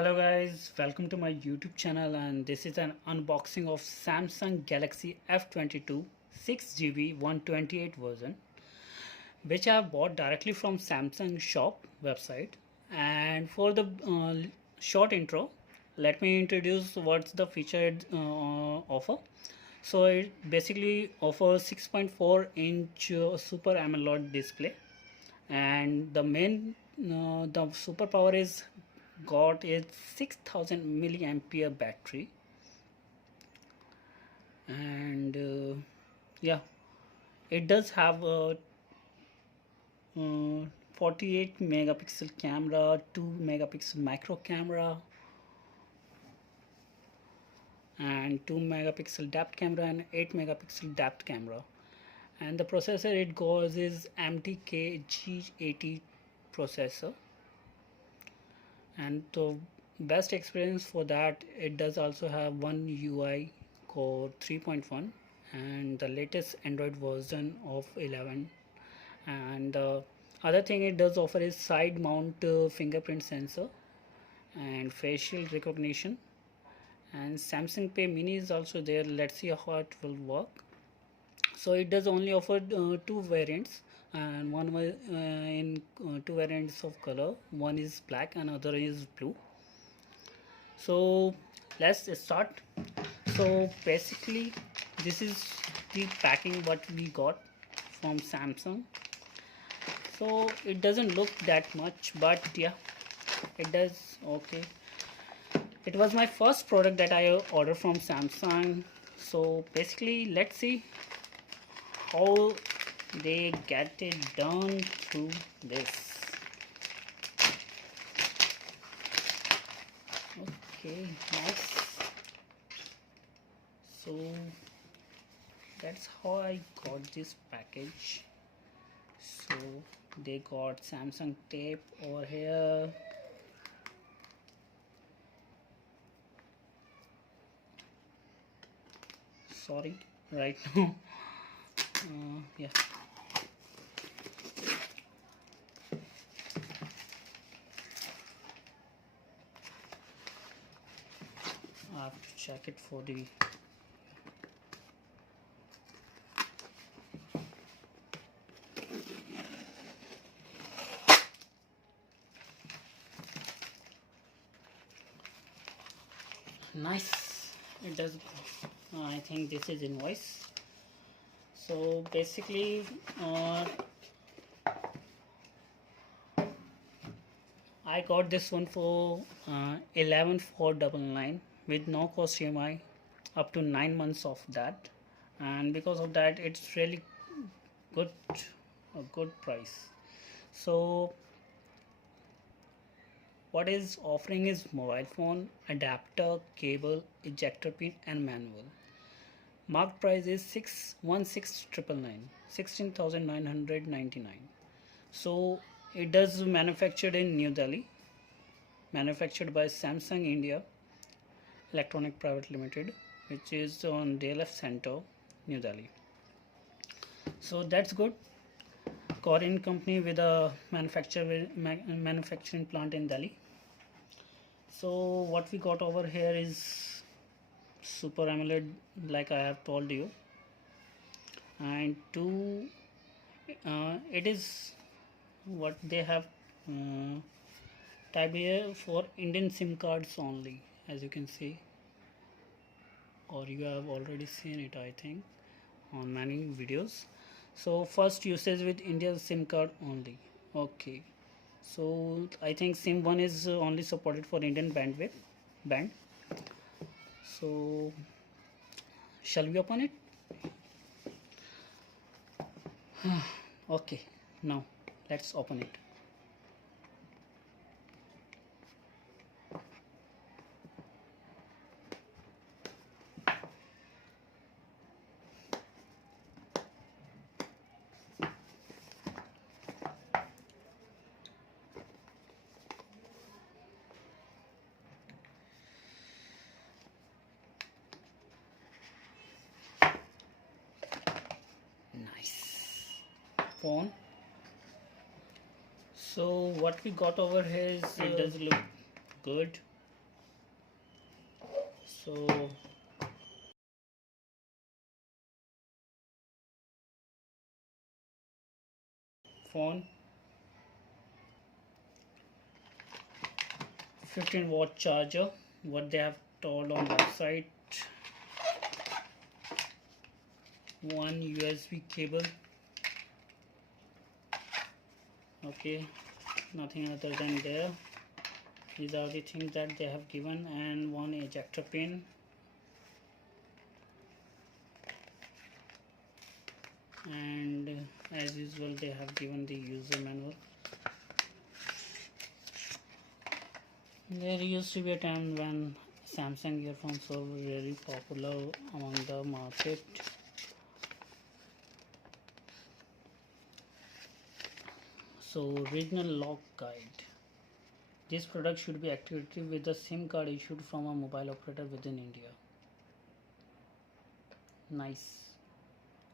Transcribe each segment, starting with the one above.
Hello guys, welcome to my YouTube channel, and this is an unboxing of Samsung Galaxy F22 6GB 128 version, which I have bought directly from Samsung shop website. And for the short intro, let me introduce what's the featured offer. So it basically offers 6.4-inch Super AMOLED display, and the main the superpower is got a 6000 milliampere battery, and yeah, it does have a 48 megapixel camera, 2 megapixel macro camera, and 2 megapixel depth camera and 8 megapixel depth camera. And the processor it goes is MTK G80 processor, and the best experience for that, it does also have one UI core 3.1 and the latest Android version of 11. And the other thing it does offer is side mount fingerprint sensor and facial recognition, and Samsung Pay Mini is also there. Let's see how it will work. So it does only offer two variants, and one was in two variants of color. One is black and other is blue. So let's start. So basically this is the packing what we got from Samsung. So it doesn't look that much, but yeah, it does okay. It was my first product that I ordered from Samsung. So basically let's see how they get it done through this. Okay, nice. So that's how I got this package. So they got Samsung tape over here. Sorry, right now. Yeah. I have to check it for the nice. It does. I think this is invoice. So basically I got this one for 11,499 with no cost EMI up to 9 months of that, and because of that it's really good, a good price. So what is offering is mobile phone, adapter, cable, ejector pin and manual. Marked price is 16,999, 16,999. So it does manufactured in New Delhi, manufactured by Samsung India Electronic Private Limited, which is on DLF Center, New Delhi. So that's good. Korean company with a manufacturing plant in Delhi. So what we got over here is Super AMOLED, like I have told you, and two it is what they have type here for Indian SIM cards only, as you can see, or you have already seen it I think on many videos. So first usage with India SIM card only. Okay, so I think SIM 1 is only supported for Indian band. So shall we open it? Okay, now let's open it. Nice phone. So what we got over here is it does look good. So phone, 15-watt charger, what they have told on website, one USB cable, okay, nothing other than there. These are the things that they have given, and one ejector pin, and as usual they have given the user manual. There used to be a time when Samsung earphones were very popular among the market. So regional lock guide. This product should be activated with a SIM card issued from a mobile operator within India. Nice.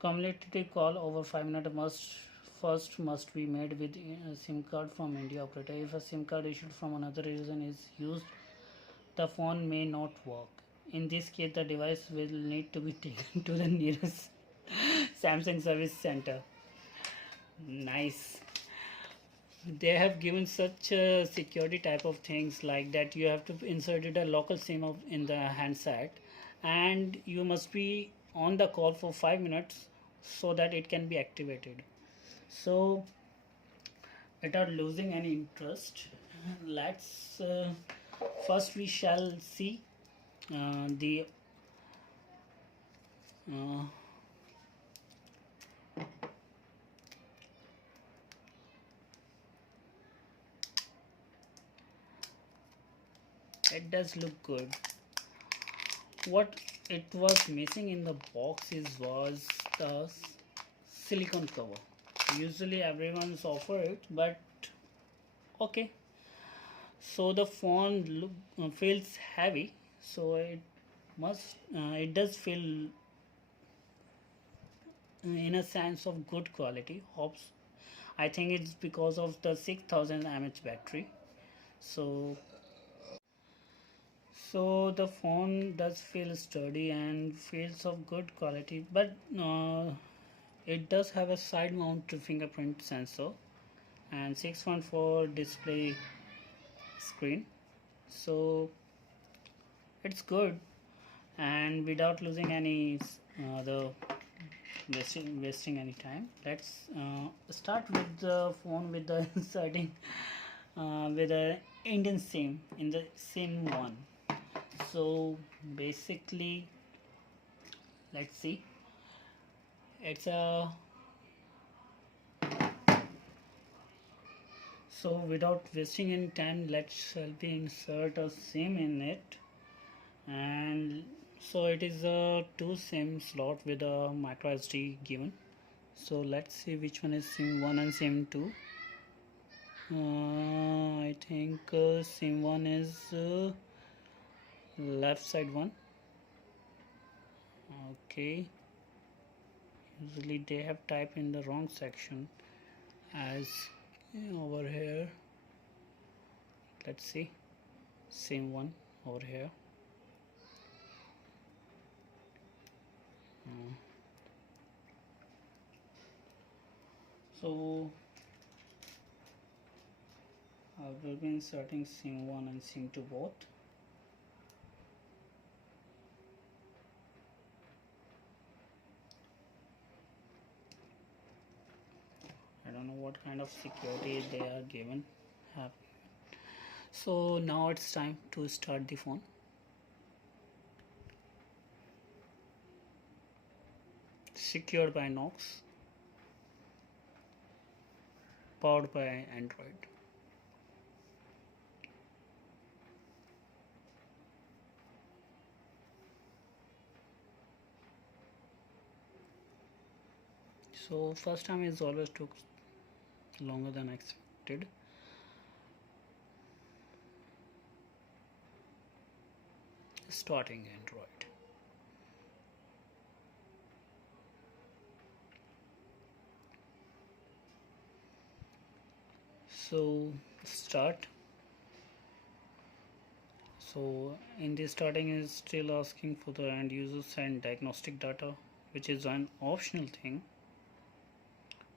Cumulative call over 5 minutes must be made with a SIM card from India operator. If a SIM card issued from another region is used, the phone may not work. In this case, the device will need to be taken to the nearest Samsung service center. Nice. They have given such security type of things, like that you have to insert it a local SIM in the handset, and you must be on the call for 5 minutes so that it can be activated. So without losing any interest, let's first we shall see the uh, it does look good. What it was missing in the box was the silicone cover. Usually everyone's offer it, but okay. So the phone feels heavy, so it does feel in a sense of good quality. Hopes I think it's because of the 6000 mAh battery. So the phone does feel sturdy and feels of good quality, but it does have a side mount fingerprint sensor and 6.4 display screen. So it's good, and without losing any other wasting any time, let's start with the phone with the inserting with the Indian SIM in the SIM one. So basically, let's see, it's a so without wasting any time, let's help me insert a SIM in it. And so it is a 2 SIM slot with a micro SD given. So let's see which one is SIM 1 and SIM 2. I think SIM 1 is left side one. Okay, usually they have typed in the wrong section as over here. Let's see, SIM 1 over here. So I will be inserting SIM 1 and SIM 2 both. I don't know what kind of security they are given. So now it's time to start the phone. Secured by Knox, powered by Android. So first time is always took longer than expected. Starting Android. So start. So in the starting is still asking for the end user send diagnostic data, which is an optional thing.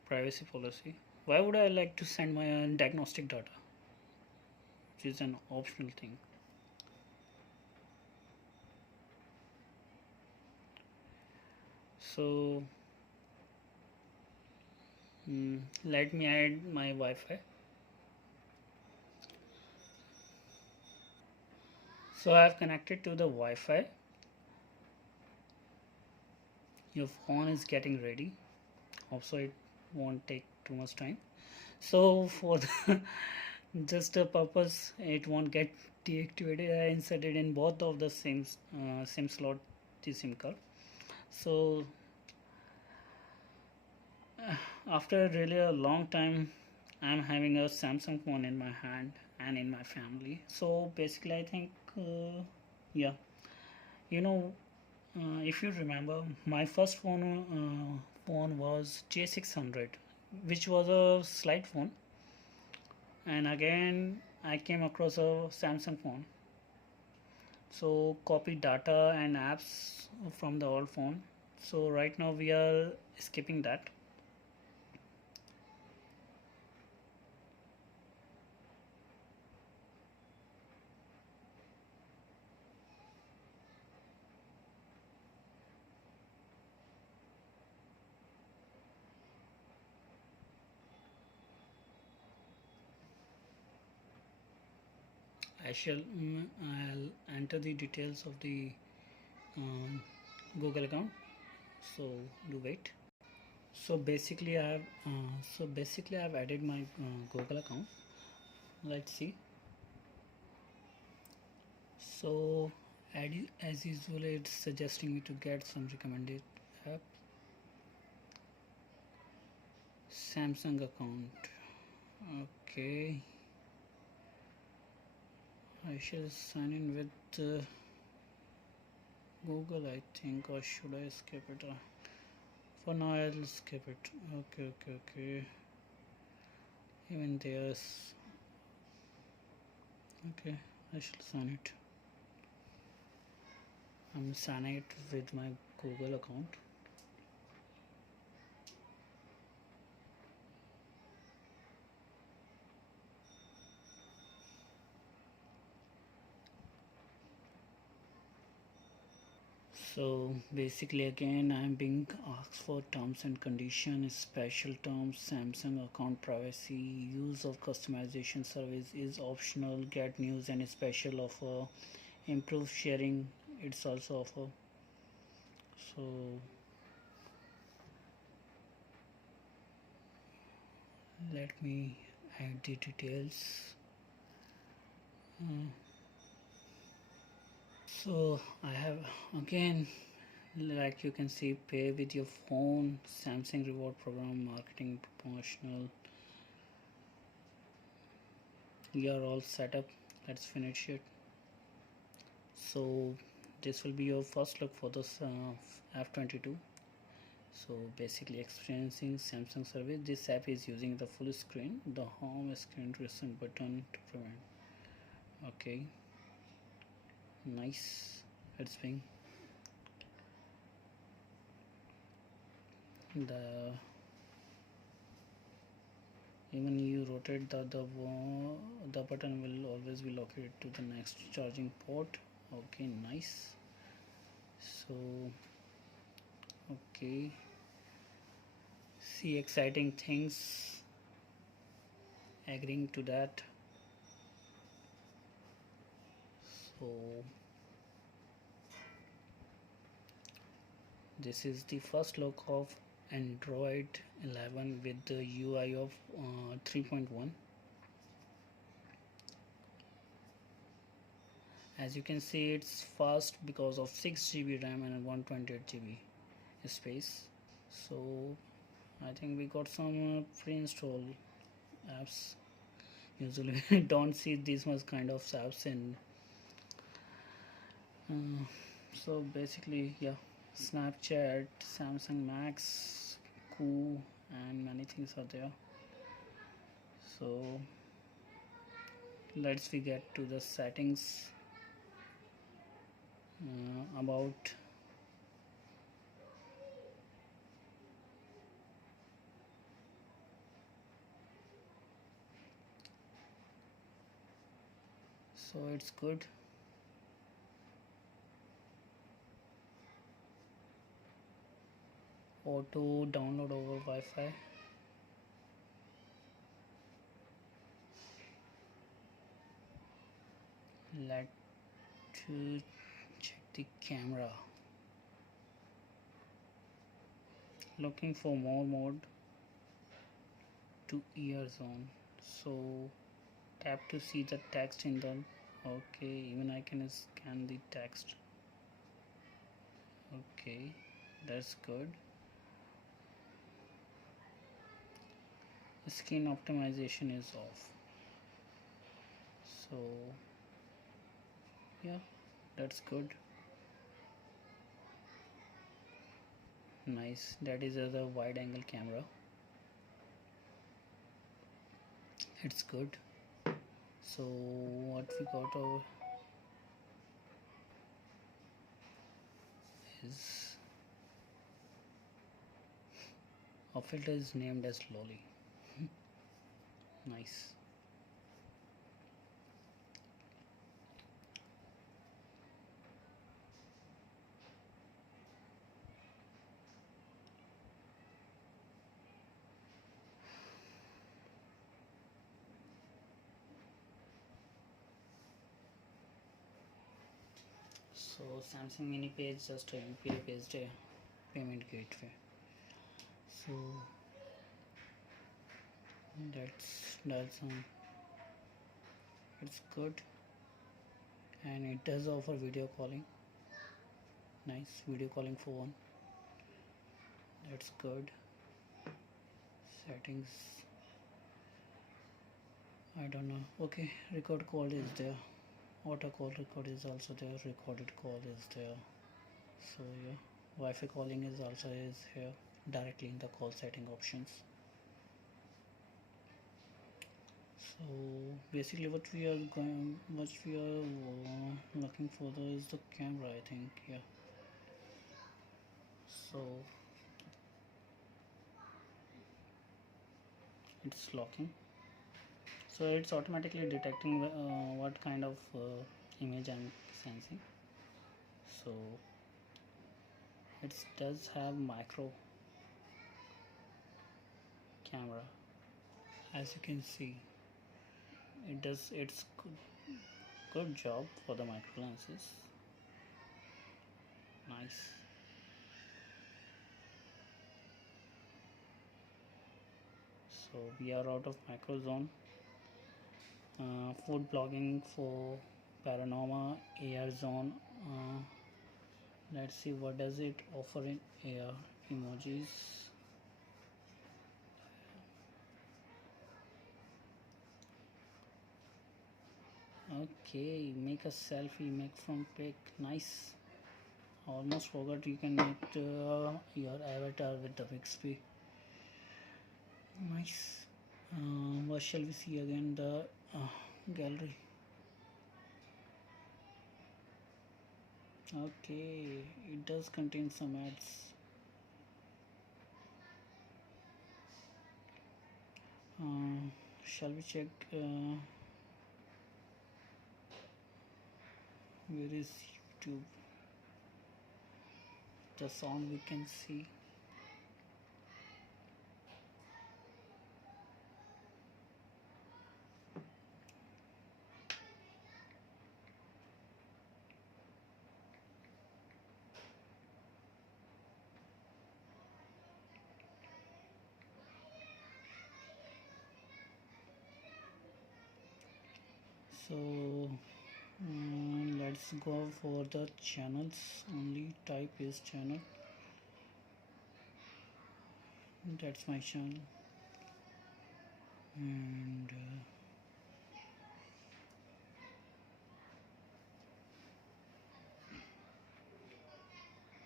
Privacy policy. Why would I like to send my diagnostic data, which is an optional thing? So let me add my Wi-Fi. So I have connected to the Wi-Fi. Your phone is getting ready. Also, it won't take too much time. So for the just a purpose, it won't get deactivated. I inserted in both of the same slot the SIM card. So after really a long time, I'm having a Samsung phone in my hand and in my family. So basically, I think yeah, you know, if you remember, my first phone was J600, which was a slide phone, and again I came across a Samsung phone. So copy data and apps from the old phone. So right now we are skipping that. I'll enter the details of the um, Google account. So do wait. So basically I've added my Google account. Let's see. So as usual, it's suggesting me to get some recommended app. Samsung account. Okay. I shall sign in with Google, I think, or should I skip it? For now, I'll skip it. Okay. Even there's. Okay, I shall sign it. I'm signing it with my Google account. So basically again I'm being asked for terms and conditions, special terms, Samsung account privacy, use of customization service is optional, get news and special offer, improve sharing, it's also offer. So let me add the details. So I have again, like you can see, pay with your phone, Samsung reward program, marketing promotional. We are all set up. Let's finish it. So this will be your first look for this F22. So basically experiencing Samsung service. This app is using the full screen, the home screen recent button to prevent. Okay, nice. It's being the even you rotate the button will always be located to the next charging port. Okay, nice. So okay, see exciting things, agreeing to that. So this is the first look of Android 11 with the UI of 3.1. As you can see, it's fast because of 6 GB RAM and 128 GB space. So I think we got some pre-install apps. Usually we don't see these much kind of apps in so basically yeah, Snapchat, Samsung Max, Qoo and many things are there. So let's we get to the settings. about so it's good. Auto download over Wi-Fi. Let's check the camera. Looking for more mode to ear zone. So tap to see the text in the. Okay, even I can scan the text. Okay, that's good. Screen optimization is off. So yeah, that's good. Nice. That is a wide angle camera. It's good. So what we got over is a filter is named as Lolly. Nice. So Samsung Mini Pay is just a UPI based payment gateway. So that's it's good, and it does offer video calling. Nice video calling for one. That's good. Settings, I don't know. Okay, record call is there. Auto call record is also there. Recorded call is there. So yeah, Wi-Fi calling is also is here directly in the call setting options. So basically what we are looking for is the camera, I think. Yeah, so it's locking, so it's automatically detecting what kind of image I'm sensing. So it does have micro camera, as you can see. It does its good job for the micro lenses. Nice. So we are out of micro zone. Food blogging for panorama, AR zone. Let's see what does it offer in AR. Emojis. Okay, make a selfie, make from pic. Nice. Almost forgot you can make your avatar with the Bixby. Nice. What shall we see again? The gallery. Okay, it does contain some ads. Shall we check where is YouTube? The sound we can see. So let's go for the channels. Only type is channel. That's my channel, and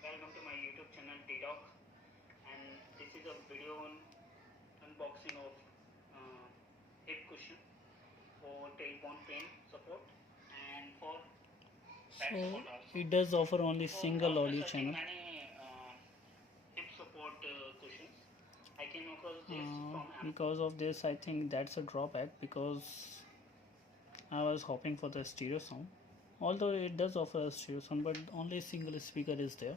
welcome to my YouTube channel DeDoc, and this is a video on unboxing of hip cushion for tailbone pain support and for So it does offer only single audio channel. Because of this, I think that's a drawback, because I was hoping for the stereo sound. Although it does offer a stereo sound, but only single speaker is there.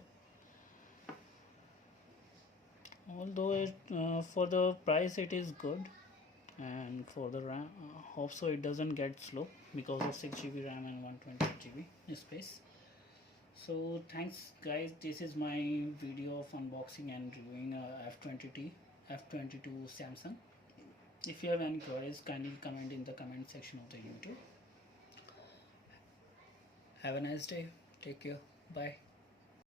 Although for the price it is good, and for the RAM, hope so it doesn't get slow because of 6 GB RAM and 128 GB space. So thanks guys, this is my video of unboxing and reviewing F22 Samsung. If you have any queries, kindly comment in the comment section of the YouTube. Have a nice day. Take care. Bye.